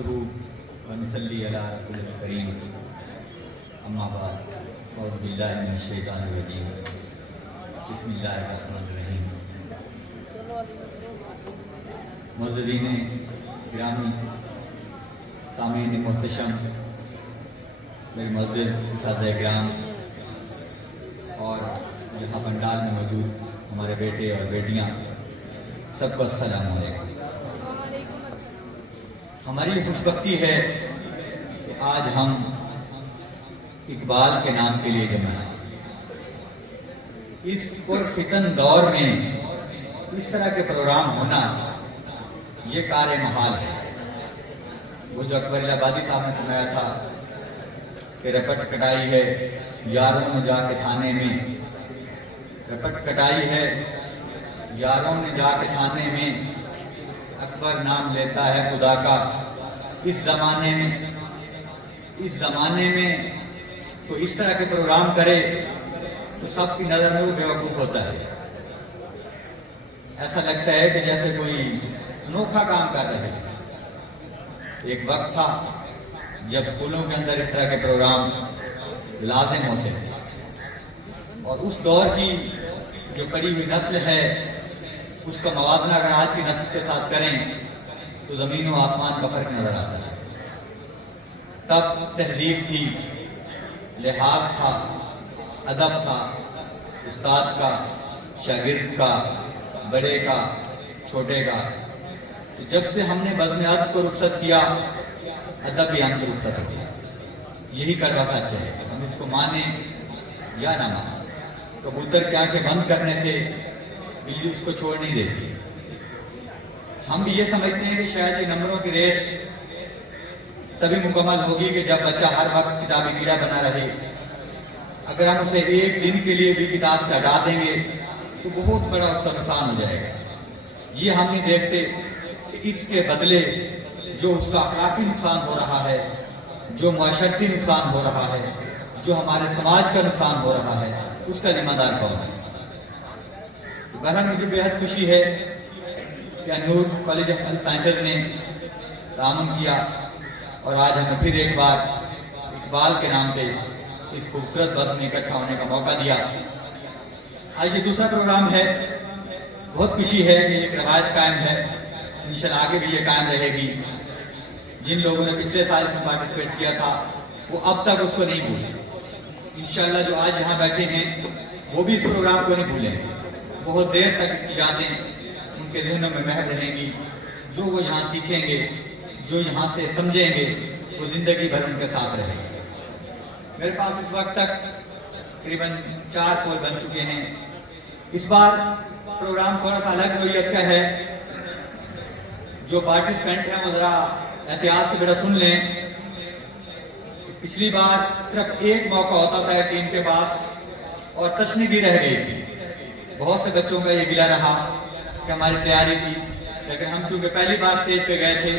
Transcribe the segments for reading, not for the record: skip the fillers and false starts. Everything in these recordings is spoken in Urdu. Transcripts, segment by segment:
نحمده ونصلي على رسول الكريم اما بعد اعوذ باللہ من الشیطان الرجیم بسم اللہ الرحمن الرحیم معززین گرامی سامعین محتشم میرے معزز اساتذہ کرام اور یہاں پنڈال میں موجود ہمارے بیٹے اور بیٹیاں سب کو السلام علیکم۔ ہماری خوش بختی ہے کہ آج ہم اقبال کے نام کے لیے جمع ہیں۔ اس پرفتن دور میں اس طرح کے پروگرام ہونا یہ کار محال ہے۔ وہ جو اکبر الہ آبادی صاحب نے فرمایا تھا کہ رپٹ کٹائی ہے یاروں نے جا کے تھانے میں، رپٹ کٹائی ہے یاروں نے جا کے تھانے میں، اکبر نام لیتا ہے خدا کا۔ اس زمانے میں کوئی اس طرح کے پروگرام کرے تو سب کی نظر میں وہ بیوقوف ہوتا ہے۔ ایسا لگتا ہے کہ جیسے کوئی انوکھا کام کر رہے ہیں۔ ایک وقت تھا جب اسکولوں کے اندر اس طرح کے پروگرام لازم ہوتے تھے، اور اس دور کی جو پڑی ہوئی نسل ہے اس کا موازنہ اگر آج کی نسل کے ساتھ کریں تو زمین و آسمان کا فرق نظر آتا ہے۔ تب تہذیب تھی، لحاظ تھا، ادب تھا، استاد کا، شاگرد کا، بڑے کا، چھوٹے کا۔ جب سے ہم نے بزم ادب کو رخصت کیا، ادب بھی ہم سے رخصت ہو گیا۔ یہی کڑوا سچ ہے، ہم اس کو مانیں یا نہ مانیں۔ کبوتر کی آنکھیں بند کرنے سے بلی اس کو چھوڑ نہیں دیتی۔ ہم بھی یہ سمجھتے ہیں کہ شاید یہ نمبروں کی ریس تبھی مکمل ہوگی کہ جب بچہ ہر وقت کتابی کیڑا بنا رہے۔ اگر ہم اسے ایک دن کے لیے بھی کتاب سے ہٹا دیں گے تو بہت بڑا اس کا نقصان ہو جائے گا۔ یہ ہم نہیں دیکھتے کہ اس کے بدلے جو اس کا اخلاقی نقصان ہو رہا ہے، جو معاشرتی نقصان ہو رہا ہے، جو ہمارے سماج کا نقصان ہو رہا ہے، اس کا ذمہ دار کون ہے؟ بہرحال مجھے بہت خوشی ہے کہ نور کالج آف ہیلتھ سائنسز نے تعاون کیا اور آج ہمیں پھر ایک بار اقبال کے نام پہ اس خوبصورت بزم میں اکٹھا ہونے کا موقع دیا۔ آج یہ دوسرا پروگرام ہے۔ بہت خوشی ہے کہ ایک روایت قائم ہے، انشاءاللہ آگے بھی یہ قائم رہے گی۔ جن لوگوں نے پچھلے سال اس میں پارٹیسپیٹ کیا تھا وہ اب تک اس کو نہیں بھولے۔ انشاءاللہ جو آج یہاں بیٹھے ہیں وہ بھی اس پروگرام کو نہیں بھولیں۔ بہت دیر تک اس کی یادیں ان کے ذہنوں میں محو رہیں گی۔ جو وہ یہاں سیکھیں گے، جو یہاں سے سمجھیں گے، وہ زندگی بھر ان کے ساتھ رہے گا۔ میرے پاس اس وقت تک تقریباً 4 پول بن چکے ہیں۔ اس بار پروگرام تھوڑا سا الگ نوعیت کا ہے۔ جو پارٹیسپینٹ ہیں وہ ذرا احتیاط سے بیٹا سن لیں۔ پچھلی بار صرف ایک موقع ہوتا تھا ٹیم کے پاس اور تشنیگی رہ گئی تھی۔ بہت سے بچوں کا یہ گلہ رہا کہ ہماری تیاری تھی، لیکن ہم کیونکہ پہلی بار سٹیج پہ گئے تھے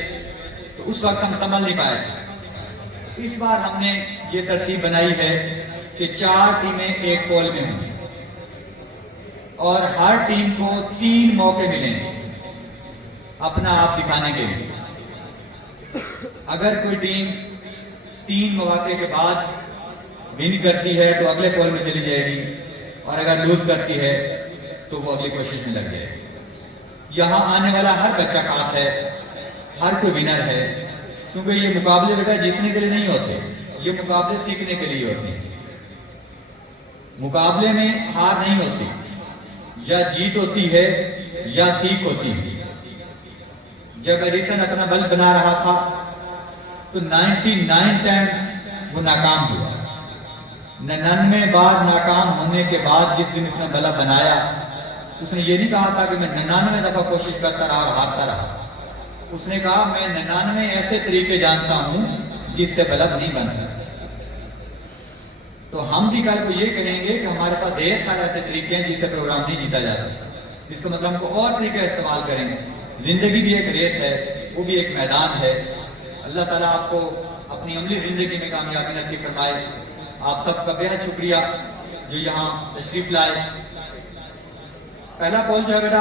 تو اس وقت ہم سنبھل نہیں پائے تھے۔ اس بار ہم نے یہ ترتیب بنائی ہے کہ 4 ٹیمیں ایک پول میں ہوں گی اور ہر ٹیم کو 3 موقع ملیں گے اپنا آپ دکھانے کے لیے۔ اگر کوئی ٹیم 3 مواقع کے بعد ون کرتی ہے تو اگلے پول میں چلی جائے گی، اور اگر لوز کرتی ہے تو وہ اگلی کوشش میں لگ جائے گی۔ یہاں آنے والا ہر بچہ خاص ہے، ہر کوئی ونر ہے، کیونکہ یہ مقابلے بیٹا جیتنے کے لیے نہیں ہوتے، یہ مقابلے سیکھنے کے لیے ہوتے ہیں۔ مقابلے میں ہار نہیں ہوتی، یا جیت ہوتی ہے یا سیکھ ہوتی ہے۔ جب ایڈیسن اپنا بلب بنا رہا تھا تو 99 ٹائم وہ ناکام ہوا۔ 99 بار ناکام ہونے کے بعد جس دن اس نے بلب بنایا، اس نے یہ نہیں کہا تھا کہ میں 99 دفعہ کوشش کرتا رہا اور ہارتا رہا۔ اس نے کہا میں 99 ایسے طریقے جانتا ہوں جس سے بلب نہیں بن سکتا۔ تو ہم بھی کل کو یہ کہیں گے کہ ہمارے پاس ڈھیر سارے ایسے طریقے ہیں جس سے پروگرام نہیں جیتا جا سکتا۔ اس کا مطلب ہم کو اور طریقے استعمال کریں گے۔ زندگی بھی ایک ریس ہے، وہ بھی ایک میدان ہے۔ اللہ تعالیٰ آپ کو اپنی عملی زندگی میں کامیابی نصیب فرمائے۔ آپ سب کا بہت شکریہ جو یہاں تشریف لائے۔ پہلا پول جو ہے بیٹا